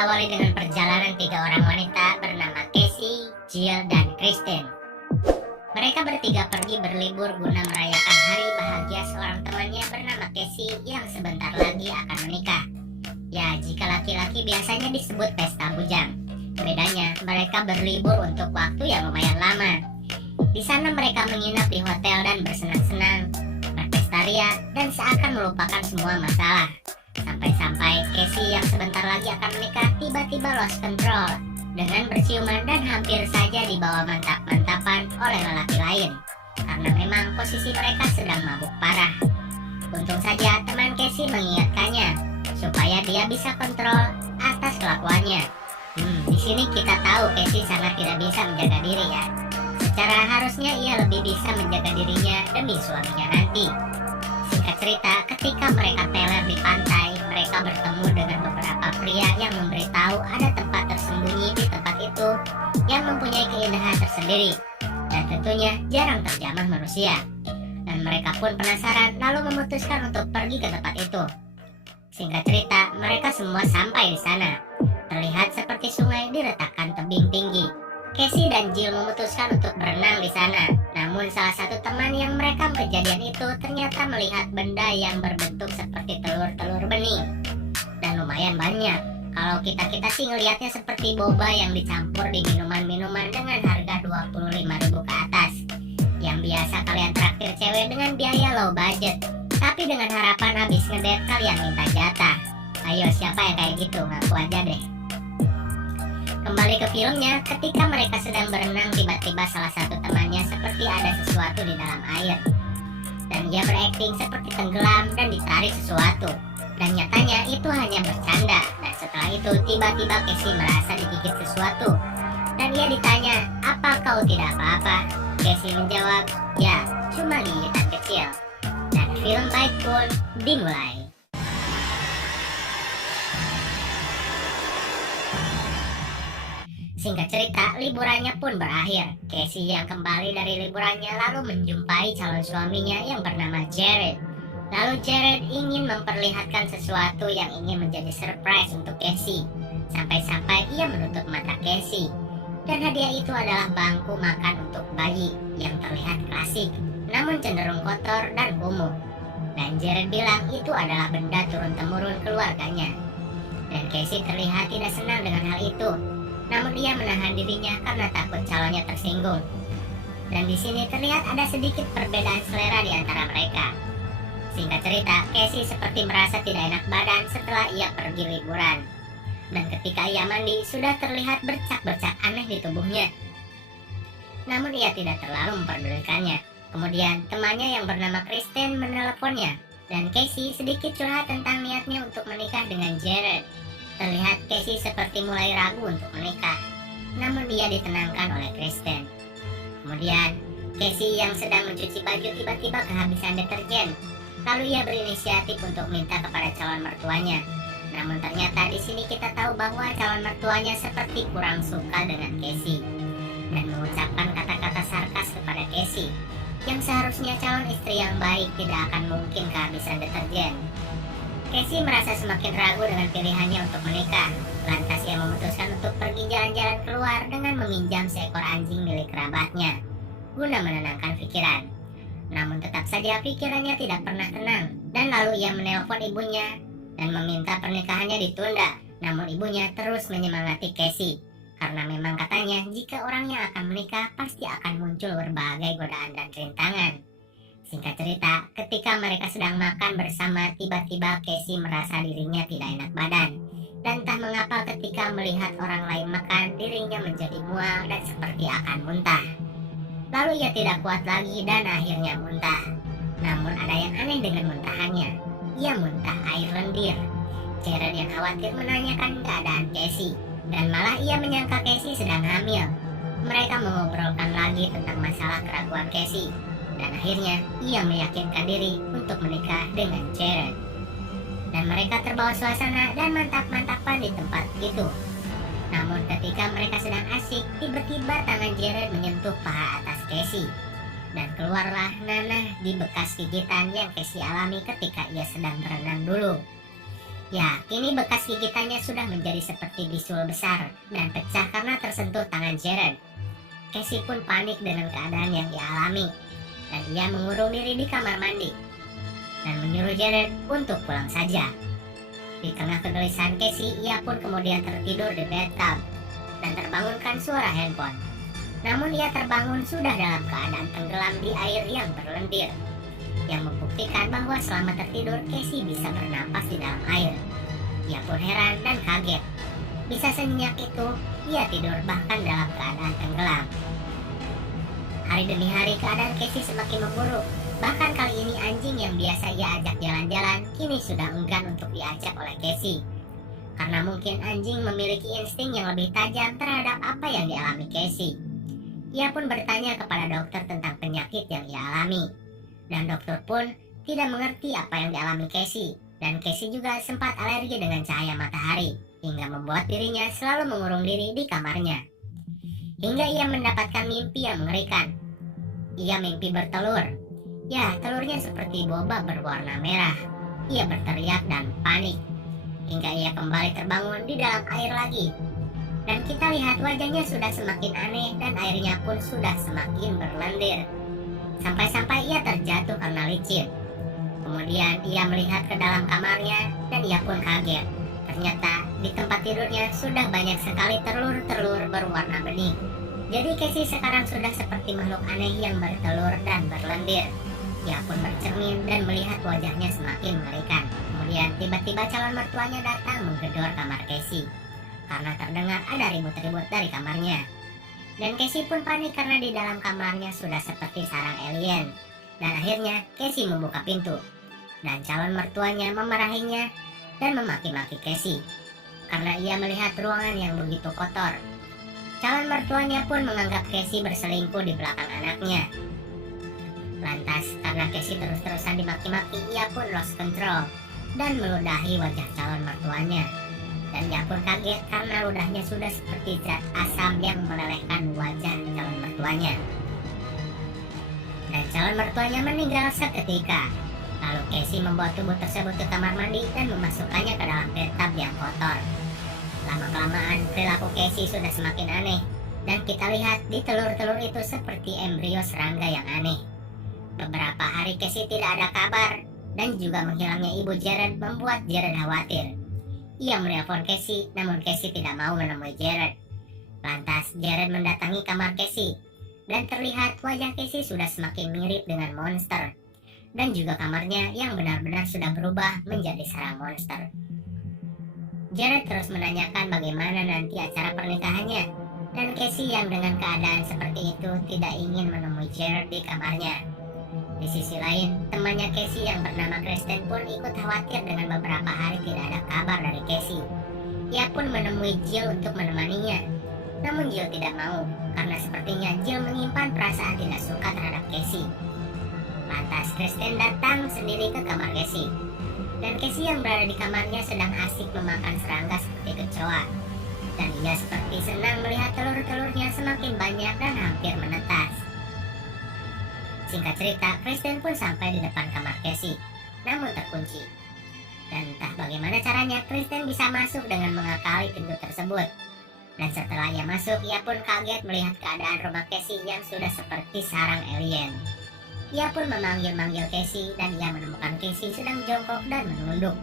diawali dengan perjalanan tiga orang wanita bernama Casey, Jill, dan Kristen. Mereka bertiga pergi berlibur guna merayakan hari bahagia seorang temannya bernama Casey yang sebentar lagi akan menikah. Ya, jika laki-laki biasanya disebut pesta bujang. Bedanya, mereka berlibur untuk waktu yang lumayan lama. Di sana mereka menginap di hotel dan bersenang-senang, berpesta ria, dan seakan melupakan semua masalah. Sampai-sampai Casey yang sebentar lagi akan menikah tiba-tiba lost control dengan berciuman dan hampir saja dibawa mantap-mantapan oleh lelaki lain, karena memang posisi mereka sedang mabuk parah. Untung saja teman Casey mengingatkannya supaya dia bisa kontrol atas kelakuannya. Di sini kita tahu Casey sangat tidak bisa menjaga diri ya. Secara harusnya ia lebih bisa menjaga dirinya demi suaminya nanti. Singkat cerita, ketika mereka teler di pantai, mereka bertemu dengan beberapa pria yang memberitahu ada tempat tersembunyi di tempat itu yang mempunyai keindahan tersendiri dan tentunya jarang terjamah manusia. Dan mereka pun penasaran lalu memutuskan untuk pergi ke tempat itu. Singkat cerita, mereka semua sampai di sana. Terlihat seperti sungai diletakkan tebing tinggi. Casey dan Jill memutuskan untuk berenang di sana. Namun salah satu teman yang merekam kejadian itu ternyata melihat benda yang berbentuk seperti telur-telur bening. Dan lumayan banyak. Kalau kita sih ngelihatnya seperti boba yang dicampur di minuman-minuman dengan harga 25.000 ke atas. Yang biasa kalian traktir cewek dengan biaya low budget, tapi dengan harapan habis ngedate kalian minta jatah. Ayo, siapa yang kayak gitu? Ngaku aja deh. Kembali ke filmnya, ketika mereka sedang berenang, tiba-tiba salah satu temannya seperti ada sesuatu di dalam air. Dan ia berakting seperti tenggelam dan ditarik sesuatu. Dan nyatanya itu hanya bercanda. Dan setelah itu tiba-tiba Casey merasa digigit sesuatu. Dan ia ditanya, apa kau tidak apa-apa? Casey menjawab, ya, cuma gigitan kecil. Dan film baik pun dimulai. Singkat cerita, liburannya pun berakhir. Casey yang kembali dari liburannya lalu menjumpai calon suaminya yang bernama Jared. Lalu Jared ingin memperlihatkan sesuatu yang ingin menjadi surprise untuk Casey. Sampai-sampai ia menutup mata Casey. Dan hadiah itu adalah bangku makan untuk bayi yang terlihat klasik, namun cenderung kotor dan kumuh. Dan Jared bilang itu adalah benda turun-temurun keluarganya. Dan Casey terlihat tidak senang dengan hal itu. Namun ia menahan dirinya karena takut calonnya tersinggung. Dan di sini terlihat ada sedikit perbedaan selera di antara mereka. Singkat cerita, Casey seperti merasa tidak enak badan setelah ia pergi liburan. Dan ketika ia mandi, sudah terlihat bercak-bercak aneh di tubuhnya. Namun ia tidak terlalu memperdulikannya. Kemudian temannya yang bernama Kristen meneleponnya. Dan Casey sedikit curhat tentang niatnya untuk menikah dengan Jared. Terlihat Casey seperti mulai ragu untuk menikah, namun dia ditenangkan oleh Kristen. Kemudian, Casey yang sedang mencuci baju tiba-tiba kehabisan deterjen. Lalu ia berinisiatif untuk minta kepada calon mertuanya. Namun ternyata di sini kita tahu bahwa calon mertuanya seperti kurang suka dengan Casey dan mengucapkan kata-kata sarkas kepada Casey, yang seharusnya calon istri yang baik tidak akan mungkin kehabisan deterjen. Casey merasa semakin ragu dengan pilihannya untuk menikah. Lantas ia memutuskan untuk pergi jalan-jalan keluar dengan meminjam seekor anjing milik kerabatnya guna menenangkan pikiran. Namun tetap saja pikirannya tidak pernah tenang. Dan lalu ia menelpon ibunya dan meminta pernikahannya ditunda. Namun ibunya terus menyemangati Casey, karena memang katanya jika orang yang akan menikah pasti akan muncul berbagai godaan dan rintangan. Singkat cerita, ketika mereka sedang makan bersama, tiba-tiba Casey merasa dirinya tidak enak badan. Dan entah mengapa ketika melihat orang lain makan, dirinya menjadi mual dan seperti akan muntah. Lalu ia tidak kuat lagi dan akhirnya muntah. Namun ada yang aneh dengan muntahannya. Ia muntah air lendir. Jared yang khawatir menanyakan keadaan Casey. Dan malah ia menyangka Casey sedang hamil. Mereka mengobrolkan lagi tentang masalah keraguan Casey. Dan akhirnya ia meyakinkan diri untuk menikah dengan Jared. Dan mereka terbawa suasana dan mantap-mantapan di tempat itu. Namun ketika mereka sedang asik, tiba-tiba tangan Jared menyentuh paha atas Casey. Dan keluarlah nanah di bekas gigitan yang Casey alami ketika ia sedang berenang dulu. Ya, kini bekas gigitannya sudah menjadi seperti bisul besar dan pecah karena tersentuh tangan Jared. Casey pun panik dengan keadaan yang ia alami, dan ia mengurung diri di kamar mandi dan menyuruh Jared untuk pulang saja. Di tengah kegelisahan Casey, ia pun kemudian tertidur di bathtub dan terbangunkan suara handphone. Namun ia terbangun sudah dalam keadaan tenggelam di air yang berlendir, yang membuktikan bahwa selama tertidur Casey bisa bernapas di dalam air. Ia pun heran dan kaget. Bisa senyenyak itu ia tidur bahkan dalam keadaan tenggelam. Hari demi hari keadaan Casey semakin memburuk. Bahkan kali ini anjing yang biasa ia ajak jalan-jalan kini sudah enggan untuk diajak oleh Casey. Karena mungkin anjing memiliki insting yang lebih tajam terhadap apa yang dialami Casey. Ia pun bertanya kepada dokter tentang penyakit yang ia alami. Dan dokter pun tidak mengerti apa yang dialami Casey. Dan Casey juga sempat alergi dengan cahaya matahari, hingga membuat dirinya selalu mengurung diri di kamarnya. Hingga ia mendapatkan mimpi yang mengerikan. Ia mimpi bertelur. Ya, telurnya seperti boba berwarna merah. Ia berteriak dan panik. Hingga ia kembali terbangun di dalam air lagi. Dan kita lihat wajahnya sudah semakin aneh dan airnya pun sudah semakin berlendir. Sampai-sampai ia terjatuh karena licin. Kemudian ia melihat ke dalam kamarnya dan ia pun kaget. Ternyata di tempat tidurnya sudah banyak sekali telur-telur berwarna bening. Jadi Casey sekarang sudah seperti makhluk aneh yang bertelur dan berlendir. Ia pun bercermin dan melihat wajahnya semakin mengerikan. Kemudian tiba-tiba calon mertuanya datang menggedor kamar Casey. Karena terdengar ada ribut-ribut dari kamarnya. Dan Casey pun panik karena di dalam kamarnya sudah seperti sarang alien. Dan akhirnya Casey membuka pintu. Dan calon mertuanya memarahinya dan memaki-maki Casey. Karena ia melihat ruangan yang begitu kotor. Calon mertuanya pun menganggap Casey berselingkuh di belakang anaknya. Lantas karena Casey terus-terusan dimaki-maki, ia pun lost control dan meludahi wajah calon mertuanya. Dan ia pun kaget karena ludahnya sudah seperti zat asam yang melelehkan wajah calon mertuanya. Dan calon mertuanya meninggal seketika. Lalu Casey membawa tubuh tersebut ke kamar mandi dan memasukkannya ke dalam bathtub yang kotor. Lama-kelamaan perilaku Casey sudah semakin aneh. Dan kita lihat di telur-telur itu seperti embrio serangga yang aneh. Beberapa hari Casey tidak ada kabar. Dan juga menghilangnya ibu Jared membuat Jared khawatir. Ia menelpon Casey, namun Casey tidak mau menemui Jared. Lantas Jared mendatangi kamar Casey. Dan terlihat wajah Casey sudah semakin mirip dengan monster. Dan juga kamarnya yang benar-benar sudah berubah menjadi sarang monster. Jared terus menanyakan bagaimana nanti acara pernikahannya. Dan Casey yang dengan keadaan seperti itu tidak ingin menemui Jared di kamarnya. Di sisi lain, temannya Casey yang bernama Kristen pun ikut khawatir dengan beberapa hari tidak ada kabar dari Casey. Ia pun menemui Jill untuk menemaninya. Namun Jill tidak mau, karena sepertinya Jill menyimpan perasaan tidak suka terhadap Casey. Lantas Kristen datang sendiri ke kamar Casey. Dan Casey yang berada di kamarnya sedang asik memakan serangga seperti kecoa. Dan ia seperti senang melihat telur-telurnya semakin banyak dan hampir menetas. Singkat cerita, Kristen pun sampai di depan kamar Casey, namun terkunci. Dan entah bagaimana caranya, Kristen bisa masuk dengan mengakali pintu tersebut. Dan setelah ia masuk, ia pun kaget melihat keadaan rumah Casey yang sudah seperti sarang alien. Ia pun memanggil-manggil Casey dan ia menemukan Casey sedang jongkok dan menunduk.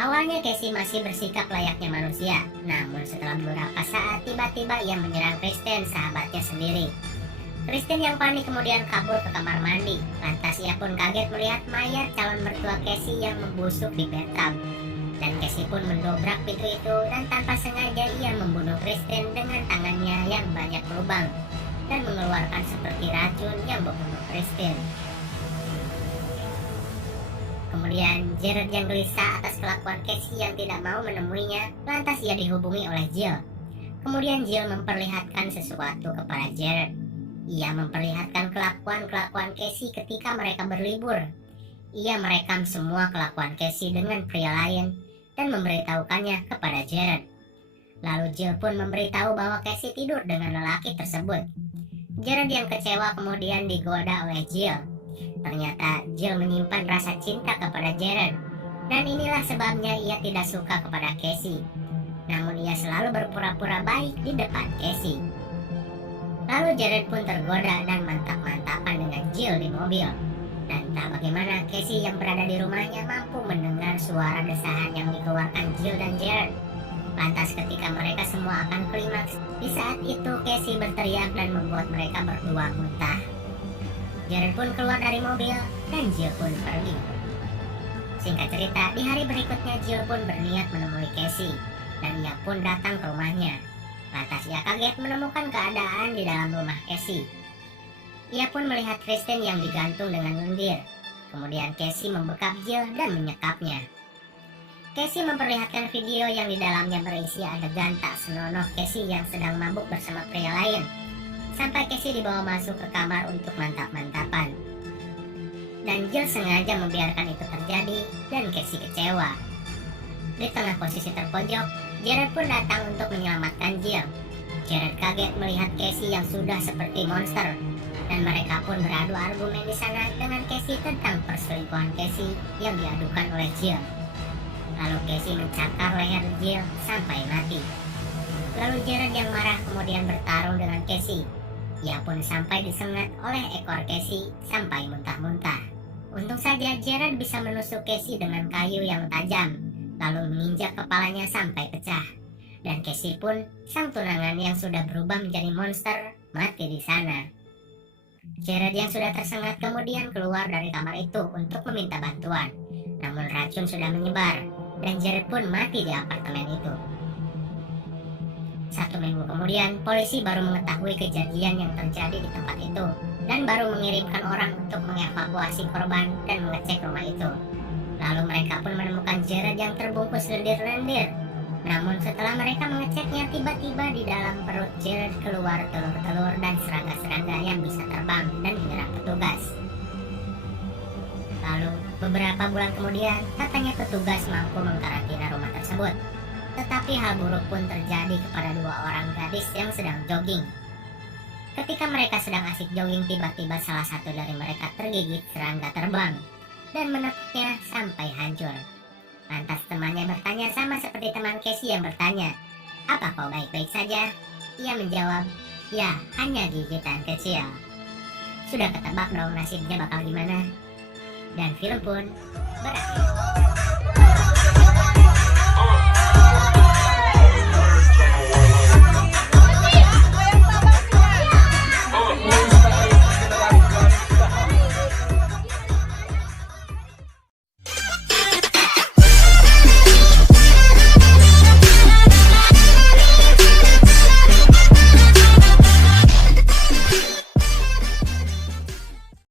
Awalnya Casey masih bersikap layaknya manusia, namun setelah beberapa saat tiba-tiba ia menyerang Kristen, sahabatnya sendiri. Kristen yang panik kemudian kabur ke kamar mandi. Lantas ia pun kaget melihat mayat calon mertua Casey yang membusuk di bathtub. Dan Casey pun mendobrak pintu itu dan tanpa sengaja ia membunuh Kristen dengan tangannya yang banyak lubang dan mengeluarkan seperti racun yang membunuh Kristen. Kemudian Jared yang gelisah atas kelakuan Casey yang tidak mau menemuinya, lantas ia dihubungi oleh Jill. Kemudian Jill memperlihatkan sesuatu kepada Jared. Ia memperlihatkan kelakuan-kelakuan Casey ketika mereka berlibur. Ia merekam semua kelakuan Casey dengan pria lain dan memberitahukannya kepada Jared. Lalu Jill pun memberitahu bahwa Casey tidur dengan lelaki tersebut. Jared yang kecewa kemudian digoda oleh Jill. Ternyata Jill menyimpan rasa cinta kepada Jared Dan inilah sebabnya ia tidak suka kepada Casey. Namun ia selalu berpura-pura baik di depan Casey. Lalu Jared pun tergoda dan mantap-mantapan dengan Jill di mobil. Dan tak bagaimana Casey yang berada di rumahnya mampu mendengar suara desahan yang dikeluarkan Jill dan Jared. Lantas ketika mereka semua akan klimaks, di saat itu Casey berteriak dan membuat mereka berdua muntah. Jared pun keluar dari mobil dan Jill pun pergi. Singkat cerita, di hari berikutnya Jill pun berniat menemui Casey dan ia pun datang ke rumahnya. Lantas ia kaget menemukan keadaan di dalam rumah Casey. Ia pun melihat Kristen yang digantung dengan lendir. Kemudian Casey membekap Jill dan menyekapnya. Casey memperlihatkan video yang di dalamnya berisi adegan tak senonoh Casey yang sedang mabuk bersama pria lain. Sampai Casey dibawa masuk ke kamar untuk mantap-mantapan. Dan Jill sengaja membiarkan itu terjadi dan Casey kecewa. Di tengah posisi terpojok, Jared pun datang untuk menyelamatkan Jill. Jared kaget melihat Casey yang sudah seperti monster. Dan mereka pun beradu argumen di sana dengan Casey tentang perselingkuhan Casey yang diadukan oleh Jill. Lalu Casey mencakar leher Jill sampai mati. Lalu Jared yang marah kemudian bertarung dengan Casey. Ia pun sampai disengat oleh ekor Casey sampai muntah-muntah. Untung saja Jared bisa menusuk Casey dengan kayu yang tajam, lalu menginjak kepalanya sampai pecah. Dan Casey pun, sang tunangan yang sudah berubah menjadi monster, mati di sana. Jared yang sudah tersengat kemudian keluar dari kamar itu untuk meminta bantuan. Namun racun sudah menyebar, dan Jared pun mati di apartemen itu. 1 minggu kemudian, polisi baru mengetahui kejadian yang terjadi di tempat itu, dan baru mengirimkan orang untuk mengevakuasi korban dan mengecek rumah itu. Lalu mereka pun menemukan Jared yang terbungkus lendir-lendir. Namun setelah mereka mengeceknya, tiba-tiba di dalam perut Jared keluar telur-telur dan serangga-serangga yang bisa terbang dan menyerang petugas. Lalu beberapa bulan kemudian, katanya petugas mampu mengkarantina rumah tersebut. Tetapi hal buruk pun terjadi kepada 2 orang gadis yang sedang jogging. Ketika mereka sedang asik jogging, tiba-tiba salah satu dari mereka tergigit serangga terbang dan menekuknya sampai hancur. Lantas temannya bertanya sama seperti teman Casey yang bertanya, "Apa kau baik-baik saja?" Ia menjawab, "Ya, hanya gigitan kecil." Sudah ketebak dong nasibnya bakal gimana? Dan film pun berakhir.